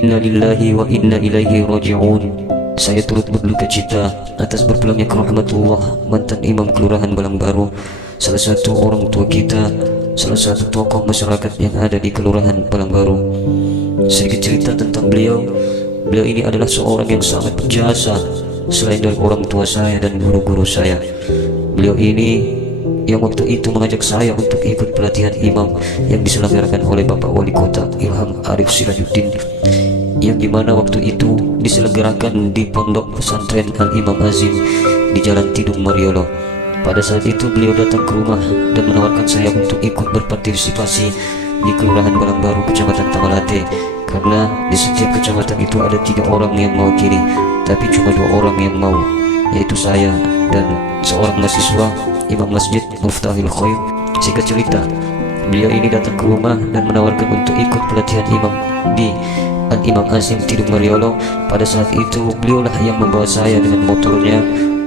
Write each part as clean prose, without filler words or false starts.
Inna lillahi wa inna ilaihi raji'un. Saya turut berduka cita atas berpulangnya ke rahmatullah mantan Imam Kelurahan Balangbaru, salah satu orang tua kita, salah satu tokoh masyarakat yang ada di Kelurahan Balangbaru. Sedikit cerita tentang beliau. Beliau ini adalah seorang yang sangat berjasa selain dari orang tua saya dan guru-guru saya. Beliau ini yang waktu itu mengajak saya untuk ikut pelatihan imam yang diselenggarakan oleh Bapak Wali Kota Ilham Arif Sirajuddin, yang dimana waktu itu diselenggarakan di Pondok Pesantren Al-Imam Azim di Jalan Tidung Mariolo. Pada saat itu beliau datang ke rumah dan menawarkan saya untuk ikut berpartisipasi di Kelurahan Balangbaru, Kecamatan Tamalate, karena di setiap kecamatan itu ada 3 orang yang mewakili, tapi cuma 2 orang yang mau, yaitu saya dan seorang mahasiswa Imam Masjid Muftahil Khoir. Singkat cerita, beliau ini datang ke rumah dan menawarkan untuk ikut pelatihan imam di Al-Imam Azim Tidung Mariolo. Pada saat itu beliaulah yang membawa saya dengan motornya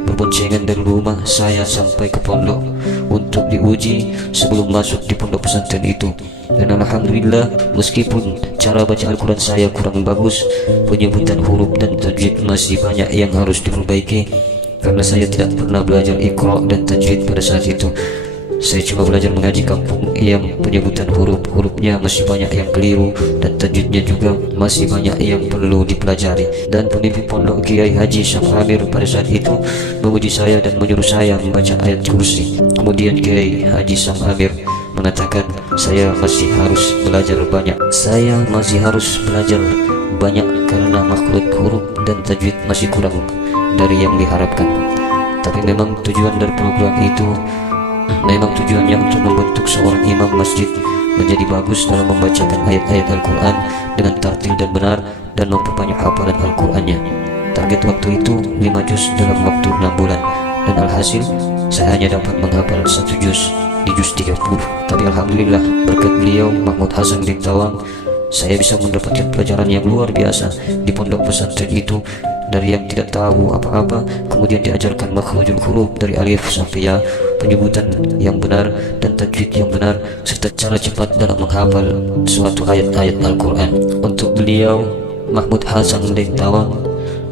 berboncengan dari rumah saya sampai ke pondok untuk diuji sebelum masuk di pondok pesantren itu. Dan alhamdulillah, meskipun cara baca Al-Quran saya kurang bagus, penyebutan huruf dan tajwid masih banyak yang harus diperbaiki, karena saya tidak pernah belajar Iqra dan tajwid pada saat itu. Saya cuma belajar mengaji kampung yang penyebutan huruf-hurufnya masih banyak yang keliru dan tajwidnya juga masih banyak yang perlu dipelajari. Dan pemimpin pondok Kiai Haji Syam Amir pada saat itu memuji saya dan menyuruh saya membaca ayat kursi. Kemudian Kiai Haji Syam Amir mengatakan saya masih harus belajar banyak. Saya masih harus belajar banyak karena makhluk huruf dan tajwid masih kurang dari yang diharapkan. Tapi memang tujuan dari program itu memang tujuannya untuk membentuk seorang imam masjid menjadi bagus dalam membacakan ayat-ayat Al-Quran dengan tartil dan benar, dan memperbanyak hafalan Al-Qurannya. Target waktu itu 5 juz dalam waktu 6 bulan, dan alhasil saya hanya dapat menghafal 1 juz di juz 30. Tapi alhamdulillah berkat beliau Mahmud Hasan bin Tawang, saya bisa mendapatkan pelajaran yang luar biasa di pondok pesantren itu. Dari yang tidak tahu apa-apa, kemudian diajarkan makhrajul huruf dari alif sampai ya, penyebutan yang benar dan tajwid yang benar, serta cara cepat dalam menghafal suatu ayat-ayat Al-Quran. Untuk beliau Mahmud Hasan bin Tawang,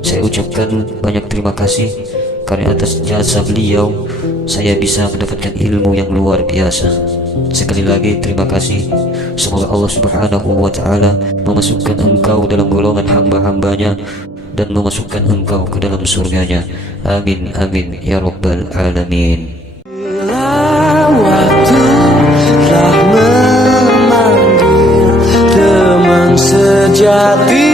saya ucapkan banyak terima kasih, karena atas jasa beliau saya bisa mendapatkan ilmu yang luar biasa. Sekali lagi terima kasih. Semoga Allah Subhanahu wa Ta'ala memasukkan engkau dalam golongan hamba-hambanya dan memasukkan engkau ke dalam surganya. Amin amin ya rabbal alamin. Bila waktu telah memanggil teman sejati